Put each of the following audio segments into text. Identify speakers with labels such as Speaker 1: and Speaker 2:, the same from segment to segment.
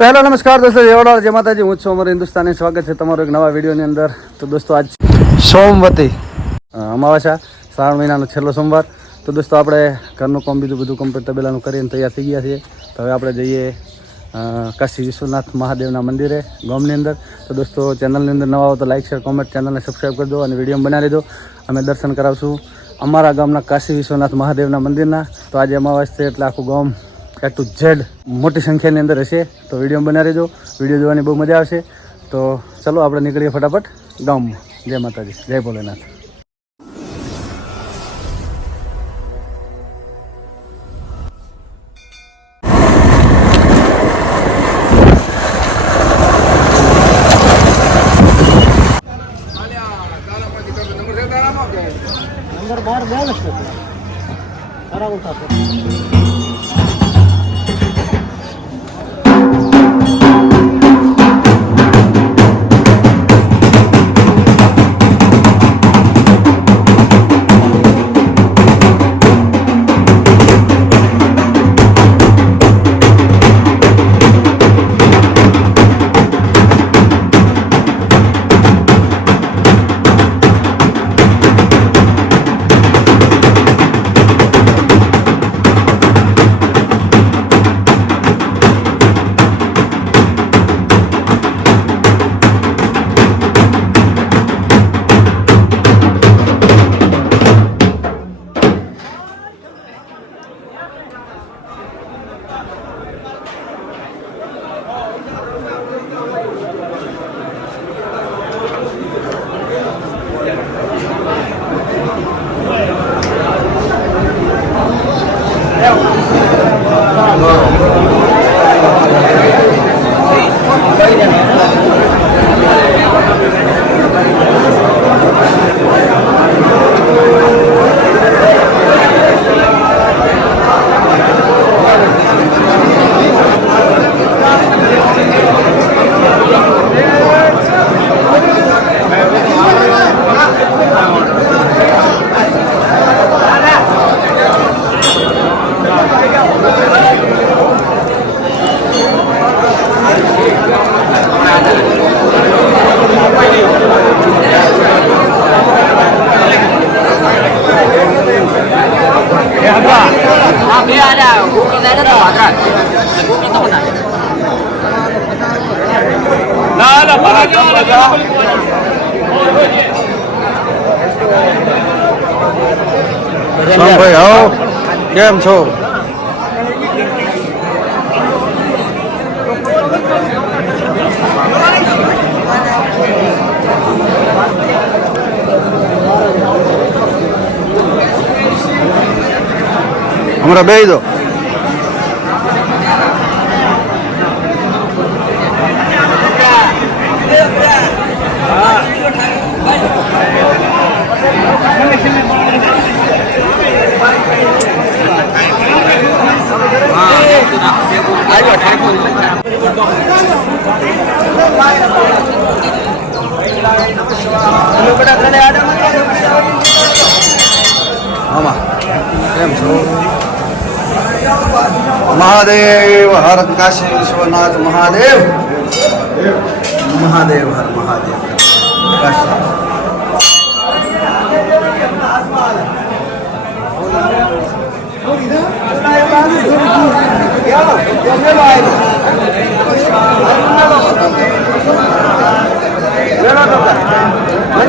Speaker 1: તો હેલો નમસ્કાર દોસ્તો જેવાડા જય માતાજી. હું છું અમારું હિન્દુસ્તાની સ્વાગત છે તમારું એક નવા વિડીયોની અંદર. તો દોસ્તો, આજ સોમવતી. અમાવાસા શ્રાવણ મહિનાનો છેલ્લો સોમવાર. તો દોસ્તો, આપણે ઘરનું કામ, બીજું બધું કમ્પ્લીટ તબેલાનું કરીને તૈયાર થઈ ગયા છીએ. તો હવે આપણે જઈએ કાશી વિશ્વનાથ મહાદેવના મંદિરે, ગામની અંદર. તો દોસ્તો, ચેનલની અંદર નવા હો તો લાઇક શેર કોમેન્ટ ચેનલને સબસ્ક્રાઈબ કરી દો અને વીડિયો બનાવી દો. અમે દર્શન કરાવશું અમારા ગામના કાશી વિશ્વનાથ મહાદેવના મંદિરના. તો આજે અમાવાસ છે એટલે આખું ગામ એ ટુ ઝેડ મોટી સંખ્યાની અંદર હશે, તો વીડિયો બનાવી દો વીડિયો જોવાની બહુ મજા આવશે. તો ચલો આપણે નીકળીએ ફટાફટ ગામમાં. જય માતાજી. જય ભોલેનાથ. નંબર બાર
Speaker 2: Thank you.
Speaker 1: ભાઈ આવો કેમ છો હમણાં બે દો આમાં. કેમ છો? મહાદેવ હર કાશી વિશ્વનાથ મહાદેવ. મહાદેવ હર મહાદેવ. કાશી.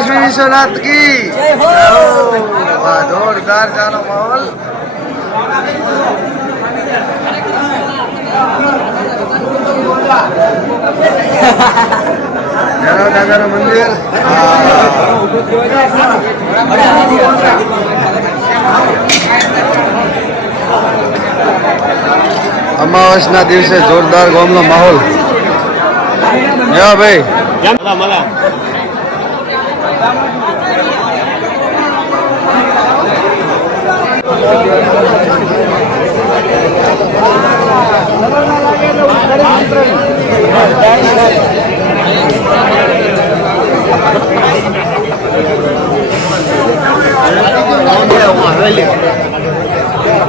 Speaker 1: કાશ્મીર વિશ્વનાથ કી. જોરદાર ચાલો માહોલ. દાદાનું મંદિર. અમાવસના દિવસે જોરદાર ગોમનો માહોલ. હા ભાઈ.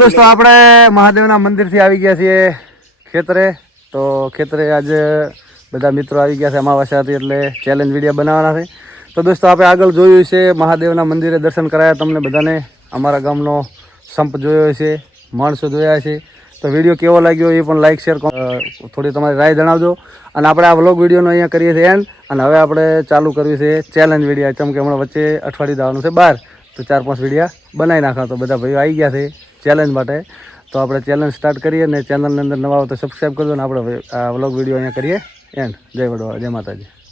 Speaker 1: દોસ્તો, આપણે મહાદેવના મંદિરથી આવી ગયા છીએ ખેતરે. તો ખેતરે આજે બધા મિત્રો આવી ગયા છે અમાવાસ્યા એટલે ચેલેન્જ વીડિયો બનાવવાના છે. તો દોસ્તો, આપણે આગળ જોયું છે મહાદેવના મંદિરે દર્શન કરાયા તમને બધાને. અમારા ગામનો સંપ જોયો છે માણસો જોયા છે તો વીડિયો કેવો લાગ્યો એ પણ લાઈક શેર થોડી તમારી રાય જણાવજો. અને આપણે આ વ્લોગ વિડીયોનો અહીંયા કરીએ છીએ એન્ડ અને હવે આપણે ચાલુ કરવી છે ચેલેન્જ વિડીયા ચમ કે હમણાં વચ્ચે અઠવાડિયું દાવાનું છે બહાર. તો ચાર પાંચ વિડીયા બનાવી નાખા તો બધા ભાઈઓ આવી ગયા છે. ચેલેન્જ માટે. તો આપણે ચેલેન્જ સ્ટાર્ટ કરીએ અને ચેનલની અંદર નવા હોય તો સબસ્ક્રાઈબ કરજો ને આપણે, આ વ્લોગ વીડિયો અહીંયા કરીએ. એન્ડ જય વડવા, જય માતાજી.